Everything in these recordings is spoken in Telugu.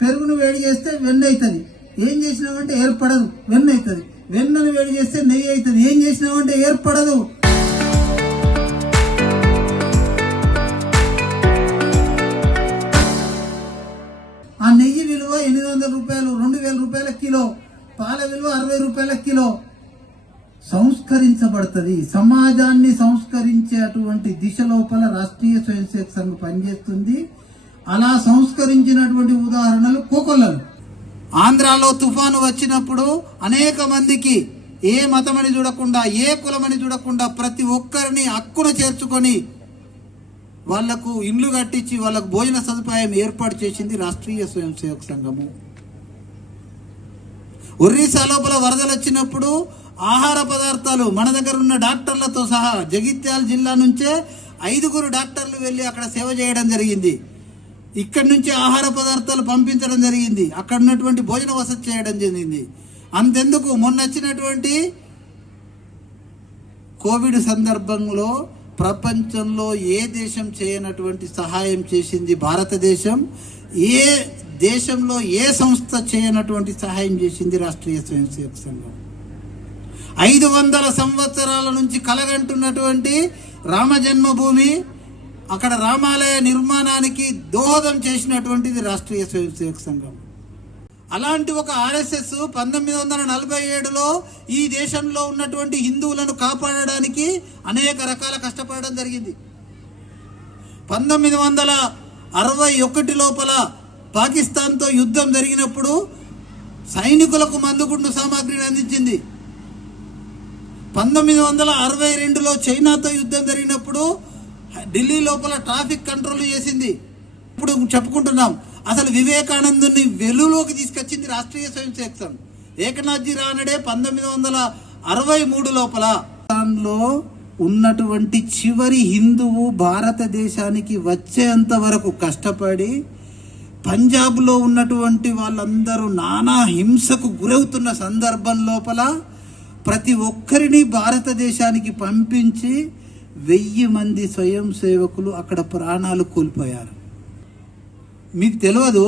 పెరుగును వేడి చేస్తే వెన్న అవుతుంది, ఏం చేసినామంటే ఏర్పడదు, వెన్న అవుతుంది. వెన్నను వేడి చేస్తే నెయ్యి అవుతుంది, ఏం చేసినామంటే ఏర్పడదు. ఆ నెయ్యి విలువ 800 రూపాయలు, 2000 రూపాయల కిలో. పాల విలువ 60 రూపాయల కిలో. సంస్కరించబడుతుంది. సమాజాన్ని సంస్కరించే అటువంటి దిశ లోపల రాష్ట్రీయ స్వయం సేవక సంఘం పనిచేస్తుంది. అలా సంస్కరించినటువంటి ఉదాహరణలు కోకొల్లలు. ఆంధ్రాలో తుఫాను వచ్చినప్పుడు అనేక మందికి ఏ మతమని చూడకుండా, ఏ కులమని చూడకుండా ప్రతి ఒక్కరిని హక్కున చేర్చుకొని వాళ్లకు ఇండ్లు కట్టించి వాళ్ళకు భోజన సదుపాయం ఏర్పాటు చేసింది రాష్ట్రీయ స్వయం సేవక సంఘము. ఒరిస్సా లోపల వరదలు వచ్చినప్పుడు ఆహార పదార్థాలు మన దగ్గర ఉన్న డాక్టర్లతో సహా జగిత్యాల జిల్లా నుంచే 5 డాక్టర్లు వెళ్ళి అక్కడ సేవ చేయడం జరిగింది. ఇక్కడి నుంచి ఆహార పదార్థాలు పంపించడం జరిగింది. అక్కడ ఉన్నటువంటి భోజన వసతి చేయడం జరిగింది. అంతెందుకు, మొన్న వచ్చినటువంటి కోవిడ్ సందర్భంలో ప్రపంచంలో ఏ దేశం చేయనటువంటి సహాయం చేసింది భారతదేశం. ఏ దేశంలో ఏ సంస్థ చేయనటువంటి సహాయం చేసింది రాష్ట్రీయ స్వయం సేవక సంఘం. 500 సంవత్సరాల నుంచి కలగంటున్నటువంటి రామ జన్మభూమి, అక్కడ రామాలయ నిర్మాణానికి దోహదం చేసినటువంటిది రాష్ట్రీయ స్వయం సేవక సంఘం. అలాంటి ఒక ఆర్ఎస్ఎస్ 1947లో ఈ దేశంలో ఉన్నటువంటి హిందువులను కాపాడడానికి అనేక రకాల కష్టపడడం జరిగింది. 1961 లోపల పాకిస్తాన్తో యుద్ధం జరిగినప్పుడు సైనికులకు మందుగుండు సామాగ్రిని అందించింది. 1962లో చైనాతో యుద్ధం జరిగినప్పుడు ఢిల్లీ లోపల ట్రాఫిక్ కంట్రోల్ చేసింది. ఇప్పుడు చెప్పుకుంటున్నాం, అసలు వివేకానందుని వెలుగులోకి తీసుకొచ్చింది రాష్ట్రీయ స్వయం సేవక సంఘం. ఏకనాథ్జీ రానడే 1963 లోపల లో ఉన్నటువంటి చివరి హిందువు భారతదేశానికి వచ్చేంత వరకు కష్టపడి పంజాబ్లో ఉన్నటువంటి వాళ్ళందరూ నానా హింసకు గురవుతున్న సందర్భం లోపల ప్రతి ఒక్కరిని భారతదేశానికి పంపించి 1000 మంది స్వయం సేవకులు అక్కడ ప్రాణాలు కోల్పోయారు. మీకు తెలియదు,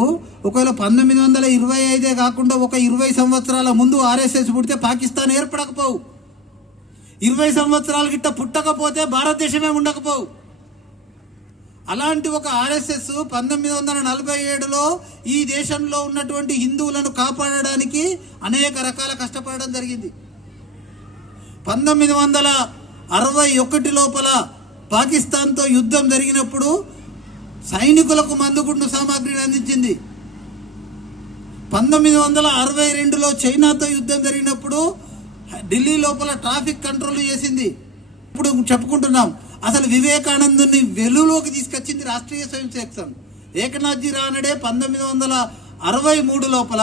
ఒకవేళ 1925 కాకుండా ఒక 20 సంవత్సరాల ముందు ఆర్ఎస్ఎస్ పుడితే పాకిస్తాన్ ఏర్పడకపోవు. 20 సంవత్సరాల గిట్ట పుట్టకపోతే భారతదేశమే ఉండకపోవు. అలాంటి ఒక ఆర్ఎస్ఎస్ 1947లో ఈ దేశంలో ఉన్నటువంటి హిందువులను కాపాడడానికి అనేక రకాల కష్టపడడం జరిగింది. 1961 లోపల పాకిస్తాన్తో యుద్ధం జరిగినప్పుడు సైనికులకు మందుగుండు సామాగ్రిని అందించింది. 1962లో చైనాతో యుద్ధం జరిగినప్పుడు ఢిల్లీ లోపల ట్రాఫిక్ కంట్రోల్ చేసింది. ఇప్పుడు చెప్పుకుంటున్నాం, అసలు వివేకానందుని వెలుగులోకి తీసుకొచ్చింది రాష్ట్రీయ స్వయం సేవక సంఘం. ఏకనాథ్జీ రానడే 1963 లోపల